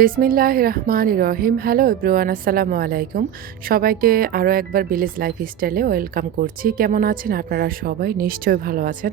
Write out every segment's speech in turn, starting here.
বিসমিল্লাহির রহমানির রহিম। Hello everyone, আসসালামু আলাইকুম। সবাইকে আরও একবার ভিলেজ লাইফস্টাইলে ওয়েলকাম করছি। কেমন আছেন আপনারা সবাই? নিশ্চয়ই ভালো আছেন।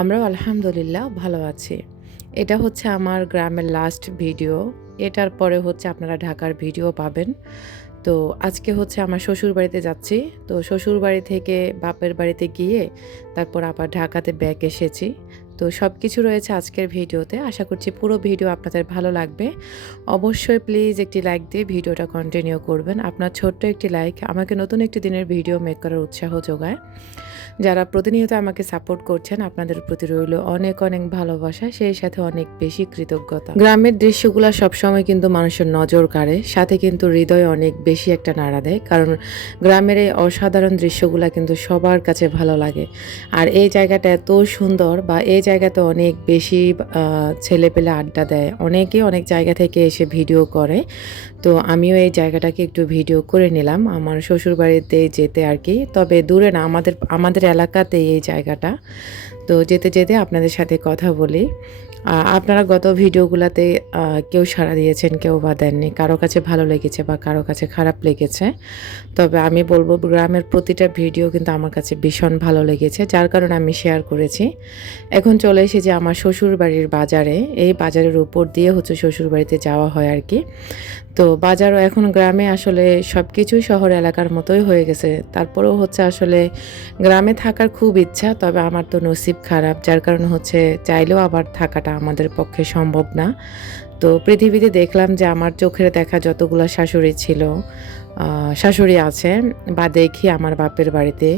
আমরাও আলহামদুলিল্লাহ ভালো আছি। এটা হচ্ছে আমার গ্রামের লাস্ট ভিডিও। এটার পরে হচ্ছে আপনারা ঢাকার ভিডিও পাবেন। তো আজকে হচ্ছে আমার শ্বশুরবাড়িতে যাচ্ছি। তো শ্বশুরবাড়ি থেকে বাপের বাড়িতে গিয়ে তারপর আবার ঢাকাতে ব্যাক এসেছি। তো সব কিছু রয়েছে আজকের ভিডিওতে। আশা করছি পুরো ভিডিও আপনাদের ভালো লাগবে। অবশ্যই প্লিজ একটি লাইক দিয়ে ভিডিওটা কন্টিনিউ করবেন। আপনার ছোট্ট একটি লাইক আমাকে নতুন একটি দিনের ভিডিও মেক করার উৎসাহ যোগায়। যারা প্রতিনিয়ত আমাকে সাপোর্ট করছেন, আপনাদের প্রতি রইল অনেক অনেক ভালোবাসা, সেই সাথে অনেক বেশি কৃতজ্ঞতা। গ্রামের দৃশ্যগুলো সবসময় কিন্তু মানুষের নজর কাড়ে, সাথে কিন্তু হৃদয় অনেক বেশি একটা নাড়া দেয়। কারণ গ্রামের এই অসাধারণ দৃশ্যগুলো কিন্তু সবার কাছে ভালো লাগে। আর এই জায়গাটা এত সুন্দর, বা এই জায়গাতে অনেক বেশি ছেলেপেলে আড্ডা দেয়, অনেকে অনেক জায়গা থেকে এসে ভিডিও করে। তো আমিও এই জায়গাটাকে একটু ভিডিও করে নিলাম আমার শ্বশুরবাড়িতে যেতে আর কি। তবে দূরে না, আমাদের এলাকাতেই এই জায়গাটা। তো যেতে যেতে আপনাদের সাথে কথা বলি। আপনারা গত ভিডিওগুলোতে কেউ সাড়া দিয়েছেন, কেউ বা দেননি। কারো কাছে ভালো লেগেছে বা কারো কাছে খারাপ লেগেছে। তবে আমি বলবো গ্রামের প্রতিটা ভিডিও কিন্তু আমার কাছে ভীষণ ভালো লেগেছে, যার কারণে আমি শেয়ার করেছি। এখন চলে এসেছি আমার শ্বশুরবাড়ির বাজারে। এই বাজারের উপর দিয়ে হচ্ছে শ্বশুরবাড়িতে যাওয়া হয় আর কি। তো বাজারও এখন গ্রামে আসলে সব কিছুই শহর এলাকার মতোই হয়ে গেছে। তারপরেও হচ্ছে আসলে গ্রামে থাকার খুব ইচ্ছা, তবে আমার তো নসিব খারাপ, যার কারণে হচ্ছে চাইলেও আবার থাকাটা আমাদের পক্ষে সম্ভব না। তো পৃথিবীতে দেখলাম যে আমার চোখের দেখা যতগুলো শাশুড়ি ছিল, শাশুড়ি আছে, বা দেখি আমার বাপের বাড়িতে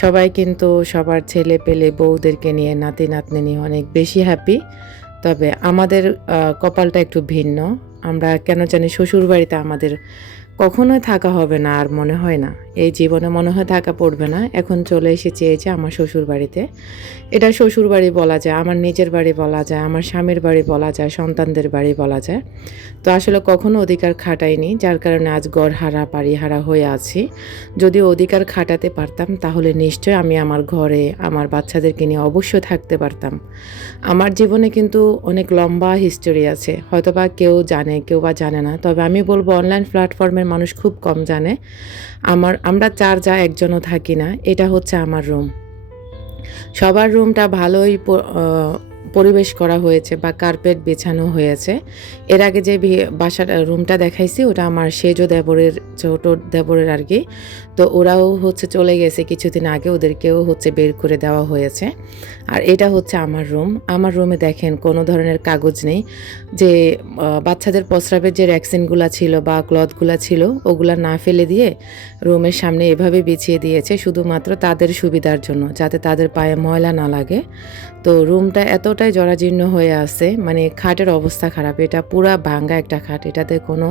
সবাই কিন্তু সবার ছেলে পেলে বউদেরকে নিয়ে, নাতি নাতনি নিয়ে অনেক বেশি হ্যাপি। তবে আমাদের কপালটা একটু ভিন্ন। আমরা কেন জানি শ্বশুরবাড়িতে আমাদের কখনোই থাকা হবে না, আর মনে হয় না এই জীবনে মনে হয় থাকা পড়বে না। এখন চলে এসেছি এই যে আমার শ্বশুর বাড়িতে। এটা শ্বশুর বাড়ি বলা যায়, আমার নিজের বাড়ি বলা যায়, আমার স্বামীর বাড়ি বলা যায়, সন্তানদের বাড়ি বলা যায়। তো আসলে কখনো অধিকার খাটাইনি, যার কারণে আজ ঘরহারা বাড়িহারা হয়ে আছি। যদি অধিকার খাটাতে পারতাম তাহলে নিশ্চয় আমি আমার ঘরে আমার বাচ্চাদেরকে নিয়ে অবশ্যই থাকতে পারতাম। আমার জীবনে কিন্তু অনেক লম্বা হিস্টোরি আছে, হয়তোবা কেউ জানে কেউ বা জানে না। তবে আমি বলবো অনলাইন প্ল্যাটফর্মের মানুষ খুব কম জানে। আমরা চার যা একজনও থাকি না, এটা হচ্ছে আমার রুম। সবার রুমটা ভালোই পরিবেশ করা হয়েছে বা কার্পেট বেছানো হয়েছে। এর আগে যে বাসার রুমটা দেখাইছি ওটা আমার সেজো দেবরের, ছোট দেবরের আর কি। তো ওরাও হচ্ছে চলে গেছে কিছুদিন আগে, ওদেরকেও হচ্ছে বের করে দেওয়া হয়েছে। আর এটা হচ্ছে আমার রুম। আমার রুমে দেখেন কোনো ধরনের কাগজ নেই। যে বাচ্চাদের প্রস্রাবের যে ভ্যাকসিনগুলো ছিল বা ক্লথগুলো ছিল ওগুলা না ফেলে দিয়ে রুমের সামনে এভাবে বিছিয়ে দিয়েছে, শুধুমাত্র তাদের সুবিধার জন্য, যাতে তাদের পায়ে ময়লা না লাগে। তো রুমটা এতটাই জরাজীর্ণ হয়ে আছে, মানে খাটের অবস্থা খারাপ, এটা পুরা ভাঙ্গা একটা খাট, এটাতে কোনো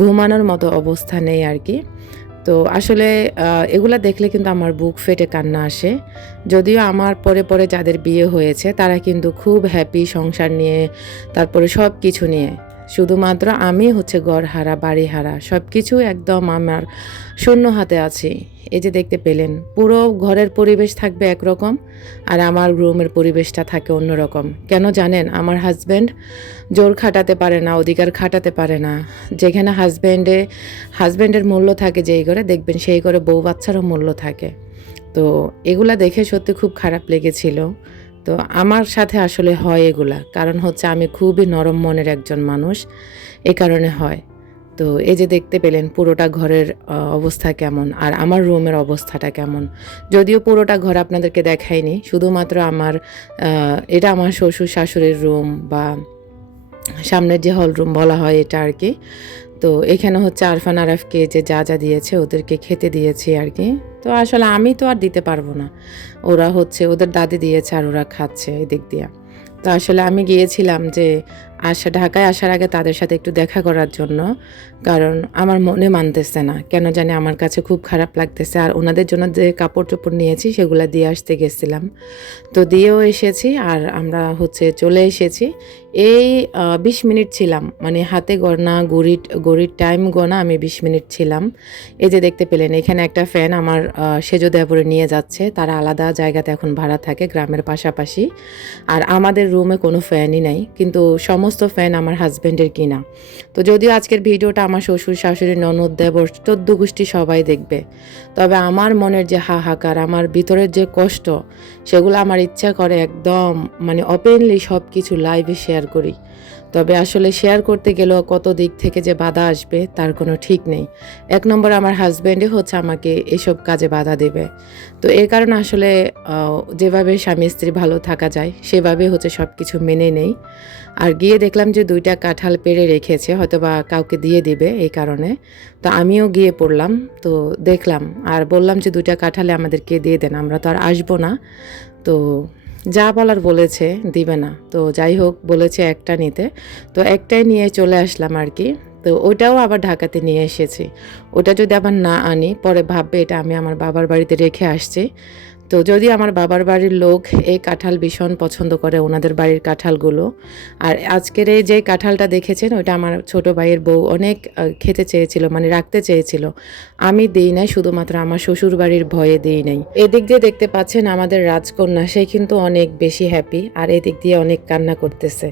ঘুমানোর মতো অবস্থা নেই আর কি। তো আসলে এগুলা দেখলে কিন্তু আমার বুক ফেটে কান্না আসে। যদিও আমার পরে পরে যাদের বিয়ে হয়েছে তারা কিন্তু খুব হ্যাপি সংসার নিয়ে, তারপরে সব কিছু নিয়ে। শুধুমাত্র আমি হচ্ছে ঘরহারা বাড়িহারা, সব কিছু একদম আমার শূন্য হাতে আছি। এই যে দেখতে পেলেন, পুরো ঘরের পরিবেশ থাকবে একরকম, আর আমার রুমের পরিবেশটা থাকে অন্যরকম। কেন জানেন? আমার হাজব্যান্ড জোর খাটাতে পারে না, অধিকার খাটাতে পারে না। যেখানে হাজব্যান্ডের মূল্য থাকে যেই ঘরে, দেখবেন সেই ঘরে বউ বাচ্চারও মূল্য থাকে। তো এগুলা দেখে সত্যি খুব খারাপ লেগেছিল। তো আমার সাথে আসলে হয় এগুলা, কারণ হচ্ছে আমি খুবই নরম মনের একজন মানুষ, এ কারণে হয়। তো এই যে দেখতে পেলেন পুরোটা ঘরের অবস্থা কেমন, আর আমার রুমের অবস্থাটা কেমন। যদিও পুরোটা ঘর আপনাদেরকে দেখাইনি, শুধুমাত্র এটা আমার শ্বশুর শাশুড়ির রুম, বা সামনের যে হল রুম বলা হয় এটা আর কি। তো এখানে হচ্ছে আরফান আরাফকে যে যা যা দিয়েছে ওদেরকে খেতে দিয়েছি আর কি। তো আসলে আমি তো আর দিতে পারবো না, ওরা হচ্ছে ওদের দাদি দিয়েছে আর ওরা খাচ্ছে এদিক দিয়ে। তো আসলে আমি গিয়েছিলাম যে ঢাকায় আসার আগে তাদের সাথে একটু দেখা করার জন্য, কারণ আমার মনে মানতেছে না, কেন জানি আমার কাছে খুব খারাপ লাগতেছে। আর ওনাদের জন্য যে কাপড় চোপড় নিয়েছি সেগুলো দিয়ে আসতে গেছিলাম। তো দিয়েও এসেছি, আর আমরা হচ্ছে চলে এসেছি। এই ২০ মিনিট ছিলাম, মানে হাতে গণা ঘড়ির টাইম গণা আমি ২০ মিনিট ছিলাম। এই যে দেখতে পেলেন এখানে একটা ফ্যান আমার সেজো দেবরে নিয়ে যাচ্ছে, তারা আলাদা জায়গাতে এখন ভাড়া থাকে গ্রামের পাশাপাশি। আর আমাদের রুমে কোনো ফ্যানই নাই, কিন্তু সমস্ত সমস্ত ফ্যান আমার হাজব্যান্ডের কিনা। তো যদিও আজকের ভিডিওটা আমার শ্বশুর শাশুড়ি ননদ দেবর 14 গোষ্ঠী সবাই দেখবে, তবে আমার মনের যে হাহাকার, আমার ভিতরের যে কষ্ট, সেগুলো আমার ইচ্ছা করে একদম মানে ওপেনলি সব কিছু লাইভে শেয়ার করি। তবে আসলে শেয়ার করতে গেলেও কত দিক থেকে যে বাধা আসবে তার কোনো ঠিক নেই। এক নম্বর আমার হাজব্যান্ডই হচ্ছে আমাকে এসব কাজে বাধা দেবে। তো এর কারণে আসলে যেভাবে স্বামী স্ত্রী ভালো থাকা যায় সেভাবে হচ্ছে সব কিছু মেনে নেই। আর গিয়ে দেখলাম যে 2টা কাঁঠাল পেড়ে রেখেছে, হয়তোবা কাউকে দিয়ে দিবে এই কারণে। তো আমিও গিয়ে পড়লাম, তো দেখলাম আর বললাম যে 2টা কাঁঠালে আমাদেরকে দিয়ে দেন, আমরা তো আর আসবো না। তো যা বলার বলেছে, দিবে না। তো যাই হোক, বলেছে একটা নিতে, তো একটাই নিয়ে চলে আসলাম আর কি। তো ওইটাও আবার ঢাকাতে নিয়ে এসেছি। ওটা যদি আবার না আনি পরে ভাববে এটা আমি আমার বাবার বাড়িতে রেখে আসছি। তো যদি আমার বাবার বাড়ির লোক এই কাঁঠাল ভীষণ পছন্দ করে, ওনাদের বাড়ির কাঁঠালগুলো। আর আজকের এই যে কাঁঠালটা দেখেছেন, ওইটা আমার ছোট ভাইয়ের বউ অনেক খেতে চেয়েছিল, মানে রাখতে চেয়েছিল। আমি দিই নাই, শুধুমাত্র আমার শ্বশুর বাড়ির ভয়ে দিই নাই। এদিক দিয়ে দেখতে পাচ্ছেন আমাদের রাজকন্যা, সে কিন্তু অনেক বেশি হ্যাপি, আর এদিক দিয়ে অনেক কান্না করতেছে।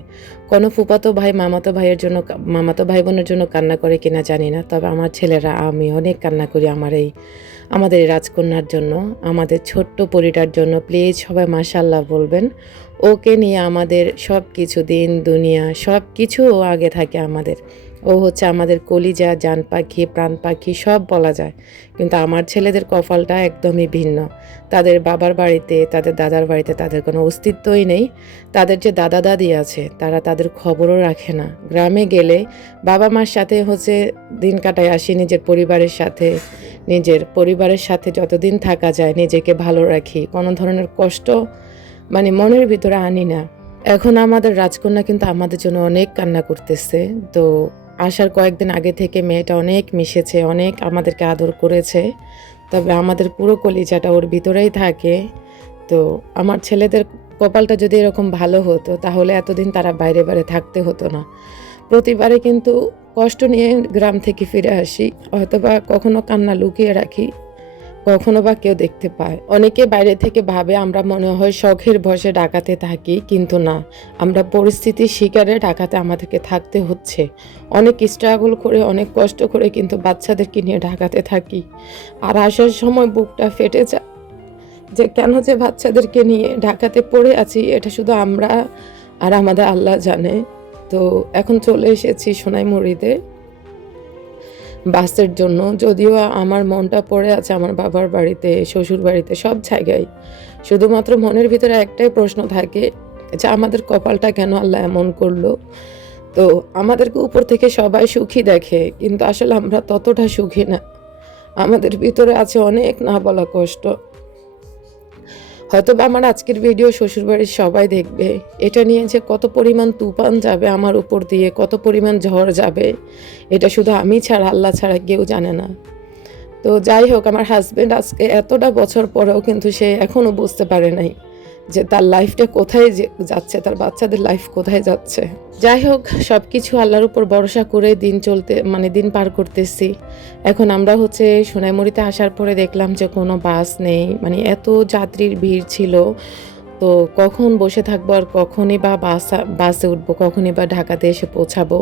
কোনো ফুপাতো ভাই মামাতো ভাইয়ের জন্য, মামাতো ভাই বোনের জন্য কান্না করে কিনা জানি না, তবে আমার ছেলেরা আমি অনেক কান্না করি আমাদের এই রাজকন্যার জন্য, আমাদের ছোট্ট পরিটার জন্য। প্লিজ সবাই মাশাআল্লাহ বলবেন। ওকে নিয়ে আমাদের সব কিছু, দিন দুনিয়া সব কিছু ও আগে থাকে আমাদের। ও হচ্ছে আমাদের কলিজা, জান পাখি, প্রাণ পাখি সব বলা যায়। কিন্তু আমার ছেলেদের কপালটা একদমই ভিন্ন। তাদের বাবার বাড়িতে, তাদের দাদার বাড়িতে তাদের কোনো অস্তিত্বই নেই। তাদের যে দাদা দাদি আছে তারা তাদের খবরও রাখে না। গ্রামে গেলে বাবা মার সাথে হচ্ছে দিন কাটায় আসি, নিজের পরিবারের সাথে যতদিন থাকা যায় নিজেকে ভালো রাখি, কোনো ধরনের কষ্ট মানে মনের ভিতরে আনি না। এখন আমাদের রাজকন্যা কিন্তু আমাদের জন্য অনেক কান্না করতেছে। তো আসার কয়েকদিন আগে থেকে মেয়েটা অনেক মিশেছে, অনেক আমাদেরকে আদর করেছে। তবে আমাদের পুরো কলিজাটা ওর ভিতরেই থাকে। তো আমার ছেলেদের কপালটা যদি এরকম ভালো হতো তাহলে এতদিন তারা বাইরে বাইরে থাকতে হতো না। প্রতিবারে কিন্তু কষ্ট নিয়ে গ্রাম থেকে ফিরে আসি, হয়তোবা কখনো কান্না লুকিয়ে রাখি, কখনো বা কেউ দেখতে পায়। অনেকে বাইরে থেকে ভাবে আমরা মনে হয় শখের বশে ঢাকাতে থাকি, কিন্তু না, আমরা পরিস্থিতির শিকারে ঢাকাতে আমাদেরকে থাকতে হচ্ছে। অনেক স্ট্রাগল করে, অনেক কষ্ট করে কিন্তু বাচ্চাদেরকে নিয়ে ঢাকাতে থাকি। আর আসার সময় বুকটা ফেটে যায় যে কেন যে বাচ্চাদেরকে নিয়ে ঢাকাতে পড়ে আছি, এটা শুধু আমরা আর আমাদের আল্লাহ জানে। তো এখন চলে এসেছি সোনাইমুড়িতে বাসের জন্য। যদিও আমার মনটা পড়ে আছে আমার বাবার বাড়িতে, শ্বশুর বাড়িতে, সব জায়গায়। শুধুমাত্র মনের ভিতরে একটাই প্রশ্ন থাকে যে আমাদের কপালটা কেন আল্লাহ এমন করলো। তো আমাদেরকে উপর থেকে সবাই সুখী দেখে, কিন্তু আসলে আমরা ততটা সুখী না। আমাদের ভিতরে আছে অনেক না বলা কষ্ট। হয়তো বা আমার আজকের ভিডিও শ্বশুরবাড়ির সবাই দেখবে, এটা নিয়ে যে কত পরিমাণ তুফান যাবে আমার উপর দিয়ে, কত পরিমাণ ঝড় যাবে, এটা শুধু আমি ছাড়া, আল্লাহ ছাড়া কেউ জানে না। তো যাই হোক, আমার হাজব্যান্ড আজকে এতটা বছর পরেও কিন্তু সে এখনও বুঝতে পারে নাই যে তার লাইফটা কোথায় যাচ্ছে, তার বাচ্চাদের লাইফ কোথায় যাচ্ছে। যাই হোক, সব কিছু আল্লাহর উপর ভরসা করে দিন পার করতেছি। এখন আমরা হচ্ছে সোনাইমুড়িতে আসার পরে দেখলাম যে কোনো বাস নেই, মানে এত যাত্রীর ভিড় ছিল। তো কখন বসে থাকবো আর কখনই বা বাসে উঠবো, কখনই বা ঢাকাতে এসে পৌঁছাবো।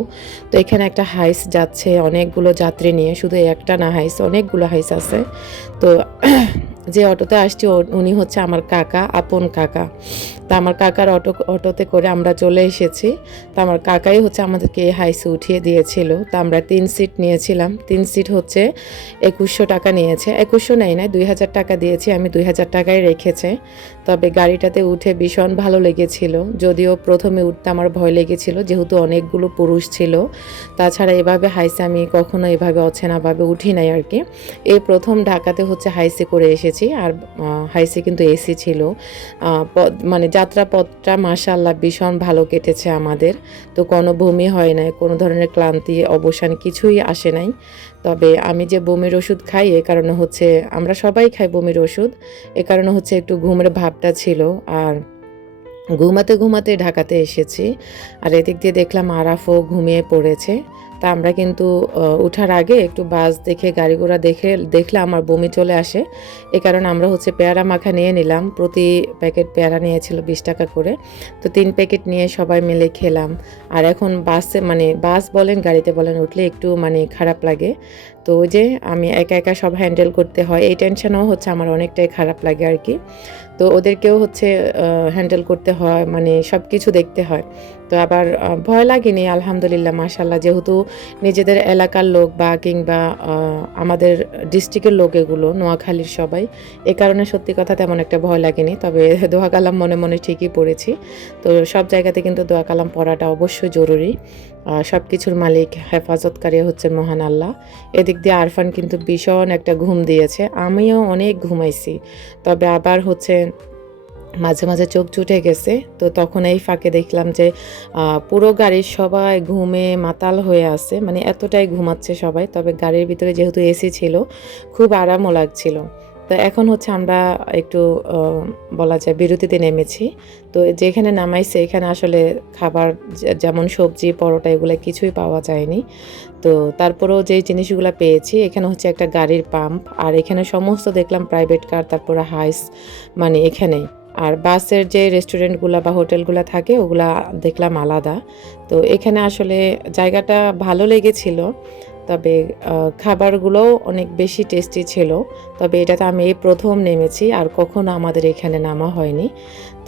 তো এখানে একটা হাইস যাচ্ছে অনেকগুলো যাত্রী নিয়ে, শুধু একটা না হাইস, অনেকগুলো হাইস আছে। তো যে অটোতে আসছি উনি হচ্ছে আমার কাকা, আপন কাকা। তা আমার কাকার অটোতে করে আমরা চলে এসেছি। তা আমার কাকাই হচ্ছে আমাদেরকে এই হাইসে উঠিয়ে দিয়েছিল। তা আমরা 3 সিট নিয়েছিলাম। 3 সিট হচ্ছে 2100 টাকা নিয়েছে। 2100 নেই না, 2000 টাকা দিয়েছি আমি, 2000 টাকাই রেখেছে। তবে গাড়িটাতে উঠে ভীষণ ভালো লেগেছিল। যদিও প্রথমে উঠতে আমার ভয় লেগেছিল, যেহেতু অনেকগুলো পুরুষ ছিল। তাছাড়া এভাবে হাইসে আমি কখনো এভাবে অচেনাভাবে উঠি নাই আর কি। এই প্রথম ঢাকাতে হচ্ছে হাইসে করে এসেছি। আর হাইসে কিন্তু এসি ছিল। মানে যাত্রাপথটা মাশাআল্লাহ ভীষণ ভালো কেটেছে আমাদের। তো কোনো বমি হয় নাই, কোনো ধরনের ক্লান্তি, অবসান কিছুই আসে নাই। তবে আমি যে বমির ওষুধ খাই, এ কারণে হচ্ছে, আমরা সবাই খাই বমির ওষুধ, এ কারণে হচ্ছে একটু ঘুমের ভাবটা ছিল। আর ঘুমাতে ঘুমাতে ঢাকাতে এসেছি। আর এদিক দিয়ে দেখলাম আরাফও ঘুমিয়ে পড়েছে। তা আমরা কিন্তু উঠার আগে একটু বাস দেখে গাড়ি ঘোড়া দেখলে আমার বমি চলে আসে। এ কারণে আমরা হচ্ছে পেয়ারা মাখা নিয়ে নিলাম। প্রতি প্যাকেট পেয়ারা নিয়েছিল 20 টাকা করে। তো 3 প্যাকেট নিয়ে সবাই মিলে খেলাম। আর এখন বাসে মানে বাস বলেন গাড়িতে বলেন উঠলে একটু মানে খারাপ লাগে। তো ওই যে আমি একা একা সব হ্যান্ডেল করতে হয়, এই টেনশনও হচ্ছে আমার অনেকটাই খারাপ লাগে আর কি। তো ওদেরকেও হচ্ছে হ্যান্ডেল করতে হয়, মানে সব কিছু দেখতে হয়। তো আবার ভয় লাগেনি আলহামদুলিল্লাহ, মাশাল্লাহ। যেহেতু নিজেদের এলাকার লোক বা কিংবা আমাদের ডিস্ট্রিক্টের লোক, এগুলো নোয়াখালীর সবাই, এ কারণে সত্যি কথা তেমন একটা ভয় লাগেনি। তবে দোয়া কালাম মনে মনে ঠিকই পড়েছি। তো সব জায়গাতে কিন্তু দোয়া কালাম পড়াটা অবশ্যই জরুরি। সব কিছুর মালিক হেফাজতকারী হচ্ছেন মহান আল্লাহ। এদিক দিয়ে আরফান কিন্তু ভীষণ একটা ঘুম দিয়েছে, আমিও অনেক ঘুমাইছি। তবে আবার হচ্ছে মাঝে মাঝে চোখ জুটে গেছে। তো তখন এই ফাঁকে দেখলাম যে পুরো গাড়ির সবাই ঘুমে মাতাল হয়ে আছে, মানে এতটাই ঘুমাচ্ছে সবাই। তবে গাড়ির ভিতরে যেহেতু এসি ছিল, খুব আরামও লাগছিল। তো এখন হচ্ছে আমরা একটু বলা যায় বিরতিতে নেমেছি। তো যেখানে নামাইছে এখানে আসলে খাবার যেমন সবজি পরোটা এগুলো কিছুই পাওয়া যায়নি। তো তারপরেও যেই জিনিসগুলো পেয়েছি, এখানে হচ্ছে একটা গাড়ির পাম্প, আর এখানে সমস্ত দেখলাম প্রাইভেট কার, তারপরে হাইস, মানে এখানেই। আর বাসের যে রেস্টুরেন্টগুলো বা হোটেলগুলো থাকে ওগুলা দেখলাম আলাদা। তো এখানে আসলে জায়গাটা ভালো লেগেছিল। তবে খাবারগুলোও অনেক বেশি টেস্টি ছিল। তবে এটাতে আমি এই প্রথম নেমেছি, আর কখনো আমাদের এখানে নামা হয়নি।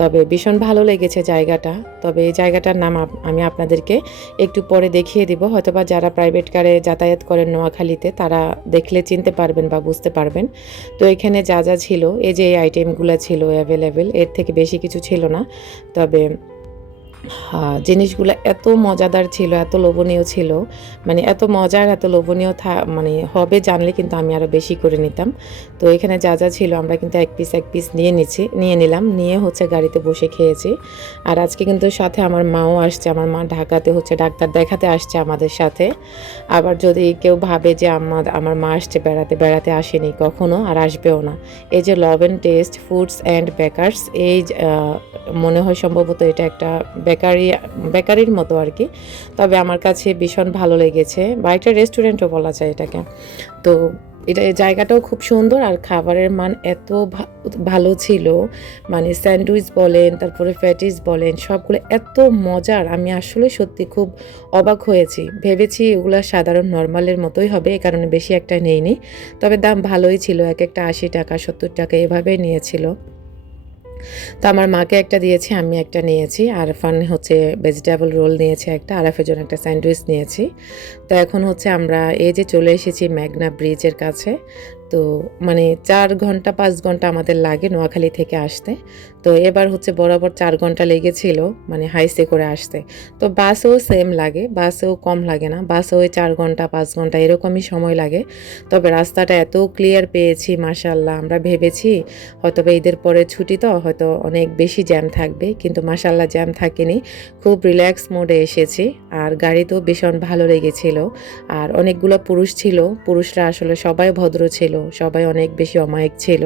তবে ভীষণ ভালো লেগেছে জায়গাটা। তবে এই জায়গাটার নাম আমি আপনাদেরকে একটু পরে দেখিয়ে দিব। হয়তোবা যারা প্রাইভেট কারে যাতায়াত করেন নোয়াখালীতে তারা দেখলে চিনতে পারবেন বা বুঝতে পারবেন। তো এখানে যা যা ছিল, এই যে এই আইটেমগুলো ছিল অ্যাভেলেবেল, এর থেকে বেশি কিছু ছিল না। তবে জিনিসগুলো এত মজাদার ছিল, এত লোভনীয় ছিল, মানে এত মজার এত লোভনীয় মানে হবে জানলে কিন্তু আমি আরও বেশি করে নিতাম। তো এখানে যা যা ছিল আমরা কিন্তু এক পিস নিয়ে নিলাম, নিয়ে হচ্ছে গাড়িতে বসে খেয়েছি। আর আজকে কিন্তু সাথে আমার মাও আসছে, আমার মা ঢাকাতে হচ্ছে ডাক্তার দেখাতে আসছে আমাদের সাথে। আবার যদি কেউ ভাবে যে আমার মা আসছে বেড়াতে, বেড়াতে আসেনি কখনো আর আসবেও না। এই যে love and taste foods and bakers, এই মনে হয় সম্ভবত এটা একটা বেকারির মতো আর কি। তবে আমার কাছে ভীষণ ভালো লেগেছে, বা একটা রেস্টুরেন্টও বলা যায় এটাকে। তো এই জায়গাটাও খুব সুন্দর, আর খাবারের মান এত ভালো ছিল, মানে স্যান্ডউইচ বলেন, তারপরে প্যাটিস বলেন, সবগুলো এত মজার। আমি আসলে সত্যি খুব অবাক হয়েছি। ভেবেছি এগুলো সাধারণ নর্মালের মতোই হবে, এই কারণে বেশি একটা নেইনি। তবে দাম ভালোই ছিল, এক একটা 80 টাকা 70 টাকা এভাবেই নিয়েছিল। তো আমার মাকে একটা দিয়েছি, আমি একটা নিয়েছি, আরফান হচ্ছে ভেজিটেবল রোল নিয়েছে একটা, আরাফের জন্য একটা স্যান্ডউইচ নিয়েছি। তো এখন হচ্ছে আমরা এই যে চলে এসেছি মেঘনা ব্রিজের কাছে। তো মানে 4 ঘন্টা 5 ঘন্টা আমাদের লাগে নোয়াখালী থেকে আসতে। তো এবার হচ্ছে বরাবর 4 ঘন্টা লেগেছিল মানে হাইসে করে আসতে। তো বাসেও সেম লাগে, বাসেও কম লাগে না, বাসেও 4 ঘন্টা 5 ঘন্টা এরকমই সময় লাগে। তবে রাস্তাটা এত ক্লিয়ার পেয়েছি মাশাআল্লাহ, আমরা ভেবেছি হয়তোবা ঈদের পরে ছুটি তো হয়তো অনেক বেশি জ্যাম থাকবে, কিন্তু মাশাআল্লাহ জ্যাম থাকেনি। খুব রিল্যাক্স মোডে এসেছি, আর গাড়িতেও ভীষণ ভালো লেগেছিল। আর অনেকগুলো পুরুষ ছিল, পুরুষরা আসলে সবাই ভদ্র ছিল, সবাই অনেক বেশি অমায়িক ছিল,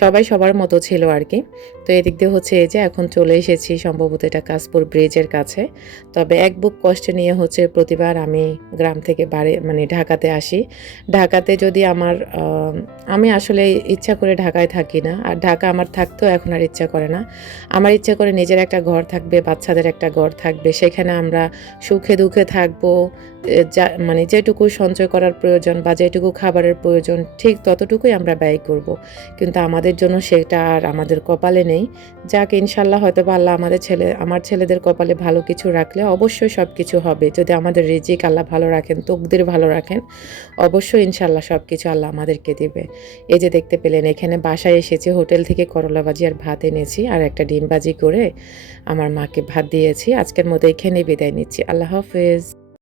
সবাই সবার মতো ছিল আর কি। তো এদিক দিয়ে হচ্ছে এই যে এখন চলে এসেছি সম্ভবত এটা কাশপুর ব্রিজের কাছে। তবে এক বুক কষ্ট নিয়ে হচ্ছে প্রতিবার আমি গ্রাম থেকে মানে ঢাকাতে আসি। ঢাকাতে যদি আমি আসলে ইচ্ছা করে ঢাকায় থাকি না, আর ঢাকা আমার থাকতেও এখন আর ইচ্ছা করে না। আমার ইচ্ছা করে নিজের একটা ঘর থাকবে, বাচ্চাদের একটা ঘর থাকবে, সেখানে আমরা সুখে দুঃখে থাকবো। মানে যেটুকু সঞ্চয় করার প্রয়োজন বা যেটুকু খাবারের প্রয়োজন ঠিক ততটুকুই আমরা ব্যয় করব। কিন্তু আমাদের জন্য সেটা আর আমাদের কপালে নেই। যাক ইনশাল্লাহ হয়তো বা আল্লাহ আমার ছেলেদের কপালে ভালো কিছু রাখলে অবশ্যই সব কিছু হবে। যদি আমাদের রিজিক আল্লাহ ভালো রাখেন, তকদির ভালো রাখেন, অবশ্যই ইনশাল্লাহ সব কিছু আল্লাহ আমাদেরকে দেবে। এই যে দেখতে পেলেন এখানে বাসায় এসেছি, হোটেল থেকে করলা ভাজি আর ভাত এনেছি, আর একটা ডিম ভাজি করে আমার মাকে ভাত দিয়েছি। আজকের মতো এখানেই বিদায় নিচ্ছি। আল্লাহ হাফেজ।